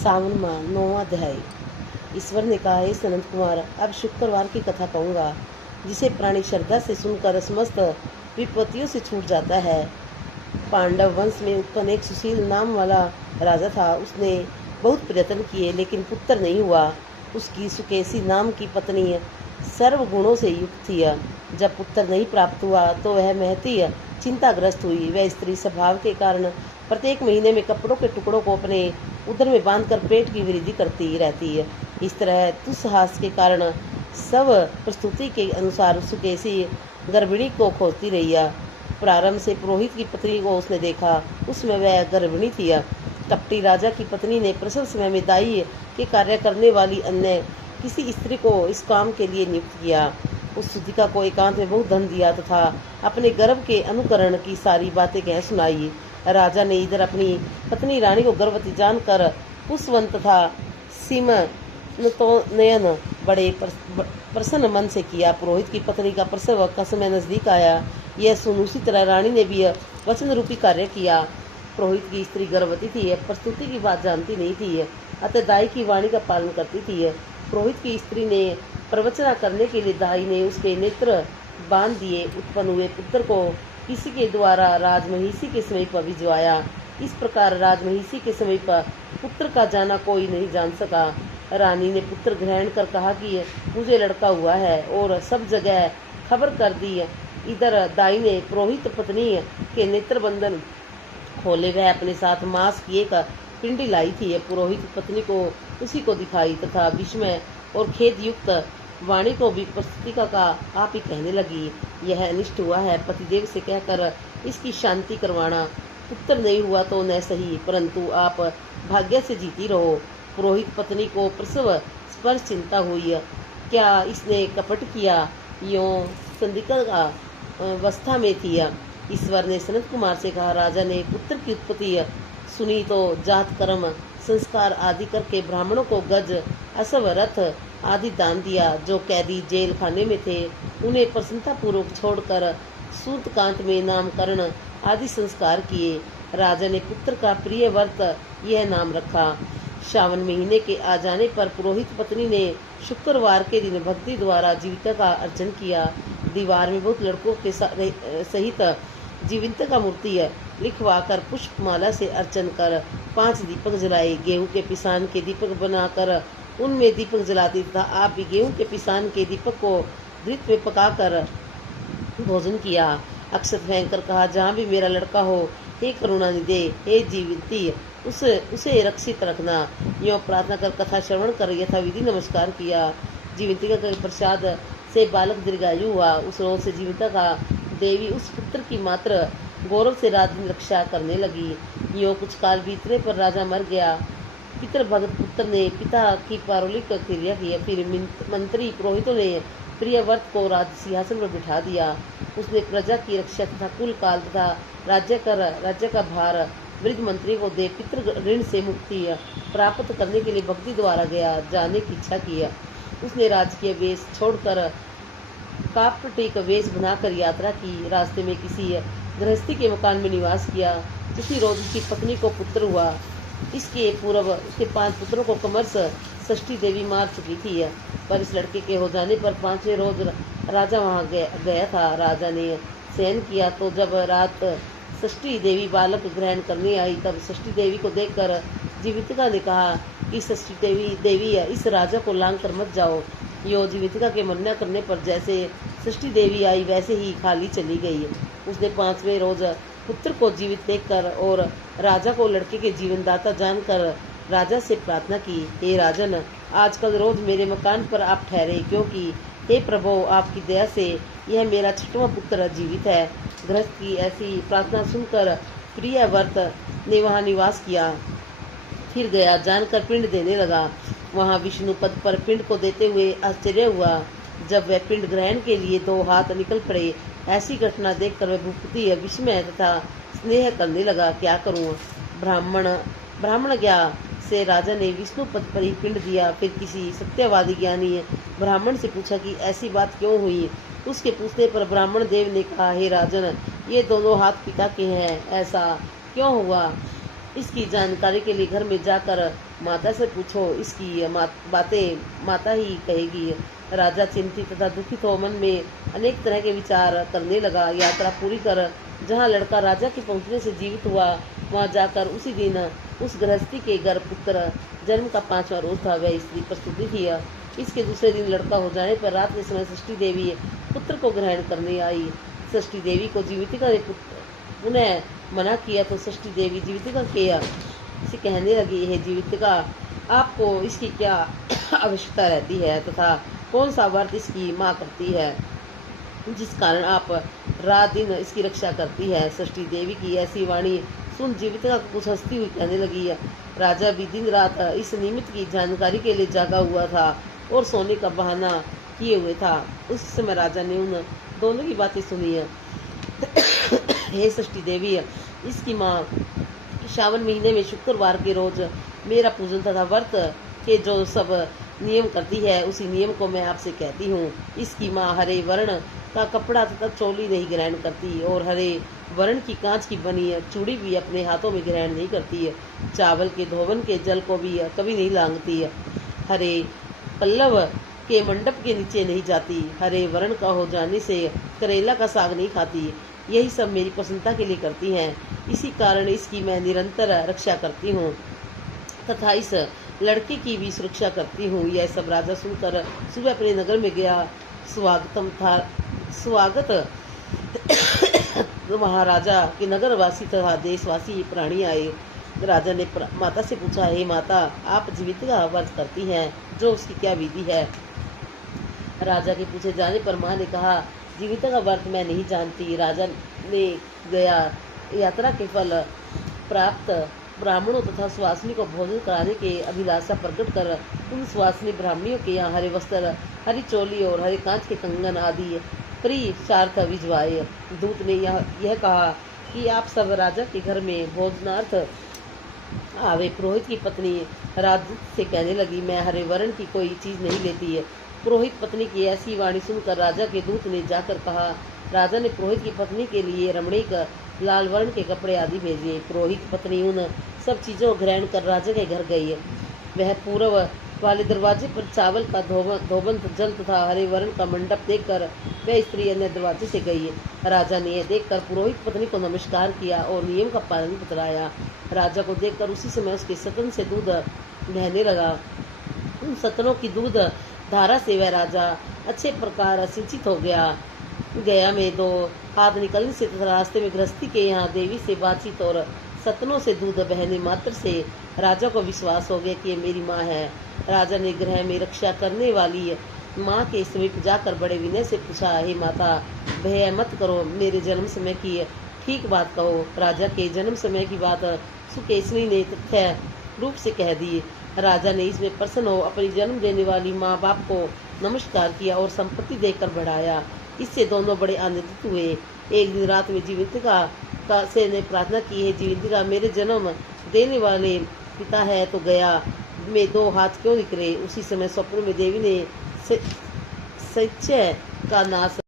सावन माह 9वां अध्याय। ईश्वर ने कहा, हे सनत कुमार, अब शुक्रवार की कथा कहूँगा, जिसे प्राणी श्रद्धा से सुनकर समस्त विपत्तियों से छूट जाता है। पांडव वंश में उत्पन्न एक सुशील नाम वाला राजा था। उसने बहुत प्रयत्न किए, लेकिन पुत्र नहीं हुआ। उसकी सुकेशी नाम की पत्नी सर्व गुणों से युक्त थी। जब पुत्र नहीं प्राप्त हुआ तो वह महती चिंताग्रस्त हुई। वह स्त्री स्वभाव के कारण प्रत्येक महीने में कपड़ों के टुकड़ों को अपने उदर में बांधकर पेट की वृद्धि करती रहती है। इस तरह दुस्साहस के कारण सब प्रस्तुति के अनुसार सुकेशी गर्भिणी को खोजती रही। प्रारंभ से पुरोहित की पत्नी को उसने देखा, उसमें वह गर्भिणी थी। कपटी राजा की पत्नी ने प्रसव समय में दाई के कार्य करने वाली अन्य किसी स्त्री को इस काम के लिए नियुक्त किया। उस सुधिका को एकांत में बहुत धन दिया तथा अपने गर्भ के अनुकरण की सारी बातें कह सुनाई। राजा ने इधर अपनी पत्नी रानी को गर्भवती जानकर पुष्पवंत तथा सीमनतोनयन बड़े प्रसन्न मन से किया। पुरोहित की पत्नी का प्रसव का समय नजदीक आया। यह सुन उसी तरह रानी ने भी वचन रूपी कार्य किया। पुरोहित की स्त्री गर्भवती थी, प्रस्तुति की बात जानती नहीं थी, अतः दाई की वाणी का पालन करती थी। पुरोहित की स्त्री ने प्रवचना करने के लिए दाई ने उसके नेत्र बांध दिए। उत्पन्न हुए पुत्र को किसी के द्वारा राजमहिषी के समीप भिजवाया। इस प्रकार राजमहिषी के समीप पुत्र का जाना कोई नहीं जान सका। रानी ने पुत्र ग्रहण कर कहा कि मुझे लड़का हुआ है, और सब जगह खबर कर दी। इधर दाई ने पुरोहित पत्नी के नेत्र बंधन खोले। वह अपने साथ मांस की एक पिंडी लाई थी। पुरोहित पत्नी को उसी को दिखाई तथा विस्मय और खेद युक्त वाणी को भी प्रस्तुतिका का आप ही कहने लगी, यह अनिष्ट हुआ है। पतिदेव से कहकर इसकी शांति करवाना। पुत्र नहीं हुआ तो न सही, परंतु आप भाग्य से जीती रहो। पुरोहित पत्नी को प्रसव स्पर्श चिंता हुई। क्या इसने कपट किया? यों संदिग्ध अवस्था में थी। ईश्वर ने सनत कुमार से कहा, राजा ने पुत्र की उत्पत्ति सुनी तो जात कर्म संस्कार आदि करके ब्राह्मणों को गज, असव, रथ आदि दान दिया। जो कैदी जेल खाने में थे उन्हें प्रसन्नता पूर्वक छोड़कर सूतकांत में नामकरण आदि संस्कार किए। राजा ने पुत्र का प्रिय व्रत यह नाम रखा। श्रावण महीने के आ जाने पर पुरोहित पत्नी ने शुक्रवार के दिन भक्ति द्वारा जीविका का अर्चन किया। दीवार में बहुत लड़कों के सहित जीवित का मूर्ति लिखवाकर पुष्पमाला से अर्चन कर 5 दीपक जलाए। गेहूं के पिसान के दीपक बनाकर उनमें दीपक जलाती तथा आप भी गेहूं के पिसान के दीपक को घृत में पकाकर भोजन किया। अक्षत फेंक कर कहा, जहाँ भी मेरा लड़का हो, हे करुणा निधे, हे जीविती, उसे रक्षित रखना। यों प्रार्थना कर कथा श्रवण कर यथाविधि नमस्कार किया। जीवितिका के प्रसाद से बालक दीर्घायु हुआ। उस रोज से जीविता का देवी उस पुत्र की मात्र गौरव से रात दिन रक्षा करने लगी। यों कुछ काल बीतने पर राजा मर गया। पितर भगत पुत्र ने पिता की पारौलिक क्रिया की। फिर मंत्री पुरोहितों ने प्रिय व्रत को राज सिंहासन पर बिठा दिया। उसने प्रजा की रक्षा तथा कुल काल तथा राज्य का भार वृद्ध मंत्री को दे पितृ ऋण से मुक्ति प्राप्त करने के लिए भक्ति द्वारा गया जाने की इच्छा की। उसने राजकीय वेश छोड़कर कापटिक वेश बनाकर यात्रा की। रास्ते में किसी गृहस्थी के मकान में निवास किया। इसी रोज उसकी पत्नी को पुत्र हुआ। इसके पूर्व उसके 5 पुत्रों को कमर्स षष्ठी देवी मार चुकी थी, पर इस लड़के के हो जाने पर 5वें रोज राजा वहां गया था। राजा ने शयन किया तो जब रात षष्ठी देवी बालक ग्रहण करने आई, तब षष्ठी देवी को देखकर जीवितिका ने कहा कि षष्ठी देवी इस राजा को लांग कर मत जाओ। यो जीवितिका के मना करने पर जैसे षष्ठी देवी आई वैसे ही खाली चली गई। उसने 5वें रोज पुत्र को जीवित देखकर और राजा को लड़के के जीवनदाता जानकर राजा से प्रार्थना की, हे राजन, आजकल रोज मेरे मकान पर आप ठहरे, क्योंकि हे प्रभु, आपकी दया से यह मेरा 6वां पुत्र जीवित है। गृहस्थ की ऐसी प्रार्थना सुनकर प्रिय व्रत ने वहां निवास किया। फिर गया जानकर पिंड देने लगा। वहां विष्णु पद पर पिंड को देते हुए आश्चर्य हुआ। जब वह पिंड ग्रहण के लिए 2 हाथ निकल पड़े, ऐसी घटना देखकर वह भूपति विस्मय तथा स्नेह करने लगा। क्या करूं? ब्राह्मण ज्ञा से राजा ने विष्णु पद पर ही पिंड दिया। फिर किसी सत्यवादी ज्ञानी ब्राह्मण से पूछा कि ऐसी बात क्यों हुई। उसके पूछने पर ब्राह्मण देव ने कहा, हे राजन, ये दोनों हाथ पिता के हैं। ऐसा क्यों हुआ? इसकी जानकारी के लिए घर में जाकर माता से पूछो, इसकी बातें माता ही कहेगी। राजा चिंतित तथा दुखित हो मन में अनेक तरह के विचार करने लगा। यात्रा पूरी कर जहाँ लड़का राजा के पहुंचने से जीवित हुआ, वहां जाकर उसी दिन उस गृहस्थी के घर पुत्र जन्म का 5वां रोज था। वह स्त्री प्रस्तुति थी। इसके दूसरे दिन लड़का हो जाने पर रात के समय षष्ठी देवी पुत्र को ग्रहण करने आई। षष्ठी देवी को जीवितिका ने पुनः मना किया तो षष्ठी देवी जीवितिका से कहने लगी, है जीवितिका, आपको इसकी क्या आवश्यकता रहती है तथा कौन सा व्रत इसकी माँ करती है जिस कारण आप रात दिन इसकी रक्षा करती है। षष्ठी देवी की ऐसी वाणी सुन जीवितिका कुछ हंसती हुई कहने लगी, राजा भी दिन रात इस निमित्त की जानकारी के लिए जागा हुआ था और सोने का बहाना किए हुए था। उस समय राजा ने उन दोनों की बातें सुनी। हे षष्ठी देवी, इसकी माँ श्रावण महीने में शुक्रवार के रोज मेरा पूजन तथा व्रत के जो सब नियम करती है, उसी नियम को मैं आपसे कहती हूँ। इसकी माँ हरे वर्ण का कपड़ा तथा चोली नहीं ग्रहण करती और हरे वर्ण की कांच की बनी चूड़ी भी अपने हाथों में ग्रहण नहीं करती है। चावल के धोवन के जल को भी कभी नहीं लांघती है। हरे पल्लव के मंडप के नीचे नहीं जाती। हरे वर्ण का हो जाने से करेला का साग नहीं खाती। यही सब मेरी प्रसन्नता के लिए करती हैं। इसी कारण इसकी मैं निरंतर रक्षा करती हूँ तथा इस लड़के की भी सुरक्षा करती हूँ। यह सब राजा सुनकर सुबह अपने नगर में गया। स्वागत महाराजा के नगरवासी तथा देशवासी प्राणी आए। राजा ने माता से पूछा, हे माता, आप जीवितिका व्रत करती हैं, जो उसकी क्या विधि है। राजा के पूछे जाने पर माँ ने कहा, जीवितिका व्रत मैं नहीं जानती। राजा ने गया यात्रा के फल प्राप्त ब्राह्मणों तथा सुवासिनी को भोजन कराने के अभिलाषा प्रकट कर उन सुवासिनी ब्राह्मणियों के यहाँ हरे वस्त्र, हरी चोली और हरे कांच के कंगन आदि प्रिय सार्थ भिजवाए। दूत ने यह कहा कि आप सब राजा के घर में भोजनार्थ आवे। पुरोहित की पत्नी राजदूत से कहने लगी, मैं हरे वर्ण की कोई चीज नहीं लेती है। पुरोहित पत्नी की ऐसी वाणी सुनकर राजा के दूत ने जाकर कहा। राजा ने पुरोहित की पत्नी के लिए रमणीक लाल वर्ण के कपड़े आदि भेजे। पुरोहित पत्नी उन सब चीजों को ग्रहण कर राजा के घर गई। वह पूर्व वाले दरवाजे पर चावल का धोबंत जल तथा हरे वर्ण का मंडप देखकर वह स्त्री अन्य दरवाजे से गई। राजा ने यह देखकर पुरोहित पत्नी को नमस्कार किया और नियम का पालन बतलाया। राजा को देखकर उसी समय उसके सतन से दूध बहने लगा। उन सतनों की दूध धारा से वह राजा अच्छे प्रकार सिंचित हो गया में 2 हाथ निकलने से तथा रास्ते में गृहस्थी के यहाँ देवी से बातचीत और सतनों से दूध बहने मात्र से राजा को विश्वास हो गया कि ये मेरी माँ है। राजा ने गृह में रक्षा करने वाली माँ के समीप जाकर बड़े विनय से पूछा, हे माता, भय मत करो, मेरे जन्म समय की ठीक बात कहो। राजा के जन्म समय की बात सुकेसनी ने तथ्य रूप से कह दी। राजा ने इसमें प्रसन्न हो अपनी जन्म देने वाली माँ बाप को नमस्कार किया और संपत्ति देकर बढ़ाया। इससे दोनों बड़े आनंदित हुए। एक दिन रात में जीवितिका से ने प्रार्थना की, है जीवितिका, मेरे जन्म देने वाले पिता है तो गया में 2 हाथ क्यों निकले। उसी समय स्वप्न में देवी ने सच्चय का नाश